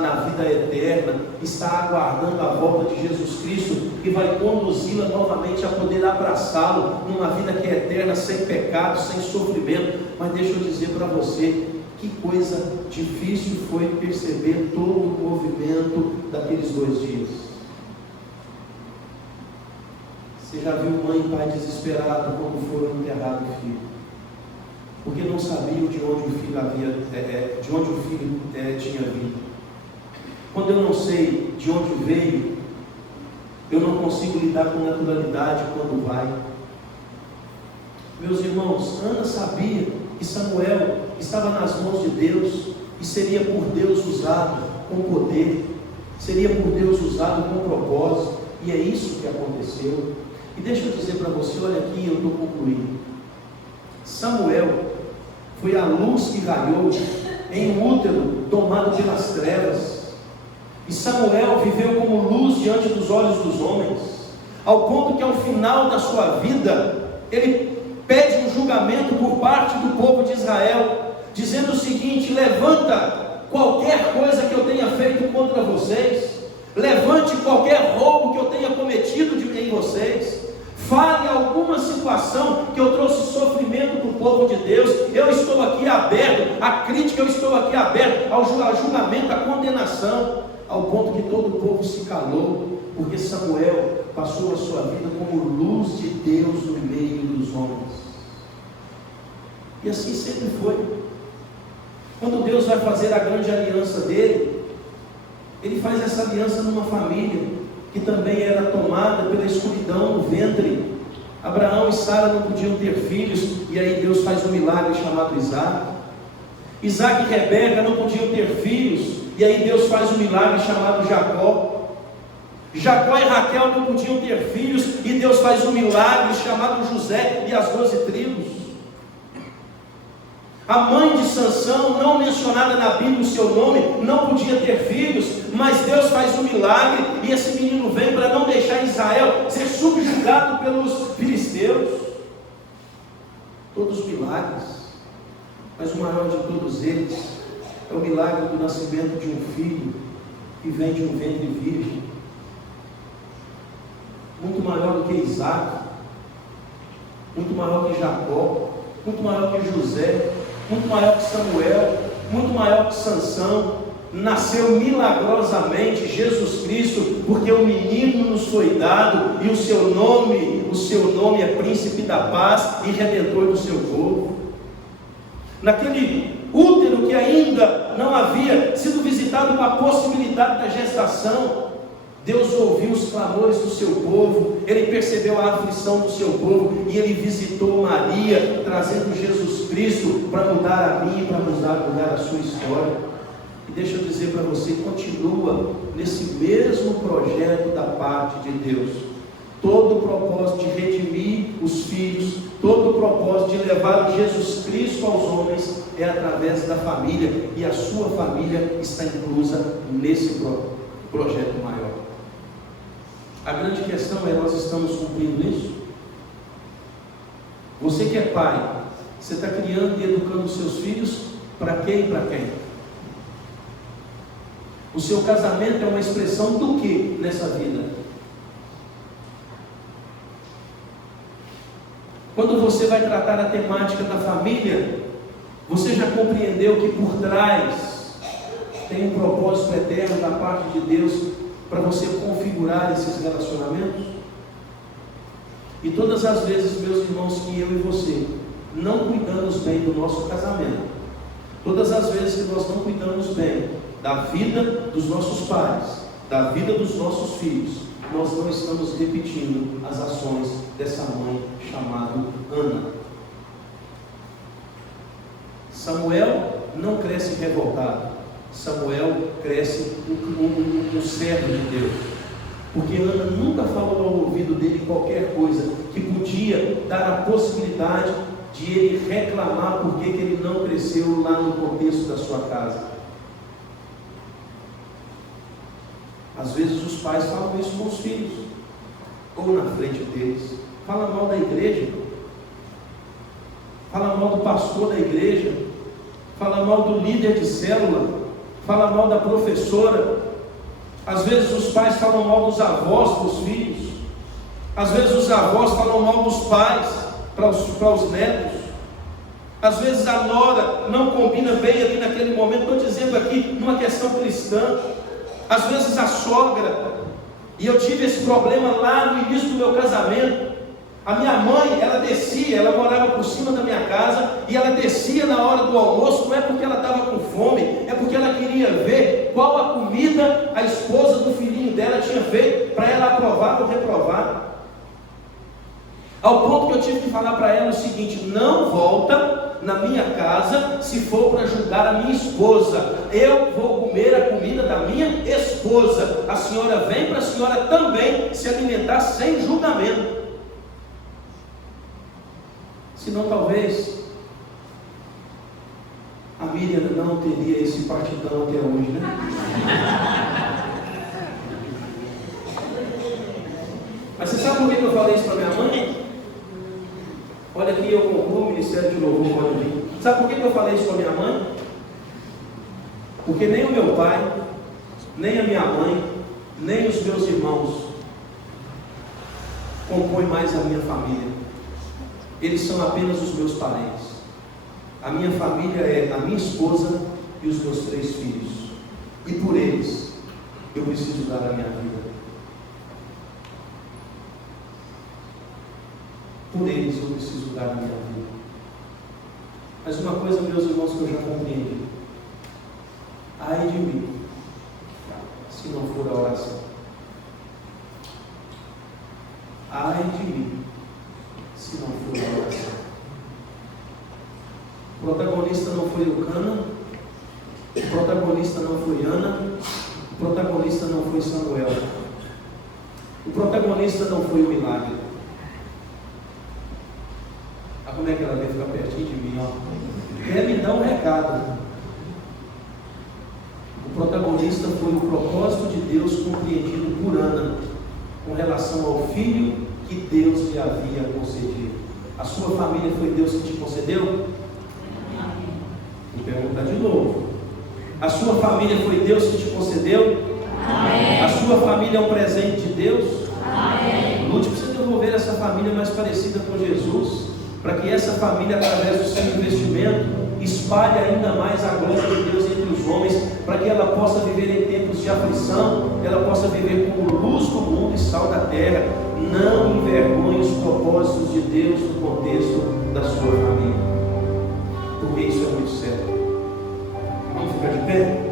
na vida eterna, está aguardando a volta de Jesus Cristo, que vai conduzi-la novamente a poder abraçá-lo numa vida que é eterna, sem pecado, sem sofrimento. Mas deixa eu dizer para você, que coisa difícil foi perceber todo o movimento daqueles 2 dias. Você já viu mãe e pai desesperado quando foram enterrar o filho? Porque não sabiam de onde o filho tinha vindo. Quando eu não sei de onde veio, eu não consigo lidar com naturalidade quando vai. Meus irmãos, Ana sabia que Samuel estava nas mãos de Deus e seria por Deus usado com poder, seria por Deus usado com propósito, e é isso que aconteceu. E deixa eu dizer para você, olha aqui, eu estou concluindo. Samuel foi a luz que raiou em um útero tomado pelas trevas, e Samuel viveu como luz diante dos olhos dos homens, ao ponto que ao final da sua vida, ele pede um julgamento por parte do povo de Israel, dizendo o seguinte: levanta qualquer coisa que eu tenha feito contra vocês, levante qualquer roubo que eu tenha cometido em vocês, fale alguma situação que eu trouxe sofrimento para o povo de Deus. Eu estou aqui aberto à crítica, eu estou aqui aberto ao julgamento, à condenação, ao ponto que todo o povo se calou, porque Samuel passou a sua vida como luz de Deus no meio dos homens. E assim sempre foi. Quando Deus vai fazer a grande aliança dele, ele faz essa aliança numa família que também era tomada pela escuridão no ventre. Abraão e Sara não podiam ter filhos, e aí Deus faz um milagre chamado Isaac. Isaac e Rebeca não podiam ter filhos, e aí Deus faz um milagre chamado Jacó. Jacó e Raquel não podiam ter filhos, e Deus faz um milagre chamado José e as 12 tribos. A mãe de Sansão, não mencionada na Bíblia o seu nome, não podia ter filhos, mas Deus faz um milagre, e esse menino vem para não deixar Israel ser subjugado pelos filisteus. Todos milagres, mas o maior de todos eles é o milagre do nascimento de um filho que vem de um ventre virgem, muito maior do que Isaac, muito maior que Jacó, muito maior que José, muito maior que Samuel, muito maior que Sansão, nasceu milagrosamente Jesus Cristo, porque um menino nos foi dado, e o seu nome é Príncipe da Paz e Redentor do seu povo. Naquele útero que ainda não havia sido visitado com a possibilidade da gestação, Deus ouviu os clamores do seu povo, Ele percebeu a aflição do seu povo, e Ele visitou Maria, trazendo Jesus Cristo para mudar a mim, para mudar a sua história. E deixa eu dizer para você, continua nesse mesmo projeto da parte de Deus. Todo o propósito de redimir os filhos, todo o propósito de levar Jesus Cristo aos homens é através da família, e a sua família está inclusa nesse projeto maior. A grande questão é: nós estamos cumprindo isso? Você que é pai, você está criando e educando os seus filhos para quem e para quem? O seu casamento é uma expressão do que nessa vida? Quando você vai tratar a temática da família, você já compreendeu que por trás tem um propósito eterno da parte de Deus para você configurar esses relacionamentos? E todas as vezes, meus irmãos, que eu e você não cuidamos bem do nosso casamento, todas as vezes que nós não cuidamos bem da vida dos nossos pais, da vida dos nossos filhos, nós não estamos repetindo as ações dessa mãe chamada Ana. Samuel não cresce revoltado, Samuel cresce um servo de Deus, porque Ana nunca falou ao ouvido dele qualquer coisa que podia dar a possibilidade de ele reclamar porque que ele não cresceu lá no contexto da sua casa. Às vezes os pais falam isso com os filhos, ou na frente deles. Fala mal da igreja, fala mal do pastor da igreja, fala mal do líder de célula, fala mal da professora. Às vezes os pais falam mal dos avós para os filhos, às vezes os avós falam mal dos pais para os netos, às vezes a nora não combina bem ali naquele momento. Estou dizendo aqui numa questão cristã. Às vezes a sogra, e eu tive esse problema lá no início do meu casamento. A minha mãe, ela descia, ela morava por cima da minha casa, e ela descia na hora do almoço, não é porque ela estava com fome, é porque ela queria ver qual a comida a esposa do filhinho dela tinha feito, para ela aprovar ou reprovar. Ao ponto que eu tive que falar para ela o seguinte: não volta na minha casa se for para julgar a minha esposa, eu vou comer a comida da minha esposa, a senhora vem para a senhora também se alimentar sem julgamento. Senão talvez a Miriam não teria esse partidão até hoje, né? Mas você sabe por que eu falei isso para minha mãe? Olha aqui, eu concluo o ministério de louvor pode vir. Sabe por que eu falei isso com a minha mãe? Porque nem o meu pai, nem a minha mãe, nem os meus irmãos compõem mais a minha família. Eles são apenas os meus parentes. A minha família é a minha esposa e os meus 3 filhos. E por eles eu preciso dar a minha vida. Por eles eu preciso dar a minha vida. Mas uma coisa, meus irmãos, que eu já compreendi: ai de mim, se não for a oração. Ai de mim, se não for a oração. O protagonista não foi Eucana, o protagonista não foi Ana, o protagonista não foi Samuel, o protagonista não foi o milagre. Como é que ela veio ficar pertinho de mim? Quer me dar um recado. O protagonista foi o propósito de Deus compreendido por Ana com relação ao filho que Deus lhe havia concedido. A sua família foi Deus que te concedeu? Vou perguntar de novo. A sua família foi Deus que te concedeu? Amém. A sua família é um presente de Deus? Amém. Lute para você desenvolver essa família mais parecida com Jesus, para que essa família, através do seu investimento, espalhe ainda mais a glória de Deus entre os homens, para que ela possa viver em tempos de aflição, ela possa viver como luz do mundo e sal da terra. Não envergonhe os propósitos de Deus no contexto da sua família, porque isso é muito sério. Vamos ficar de pé?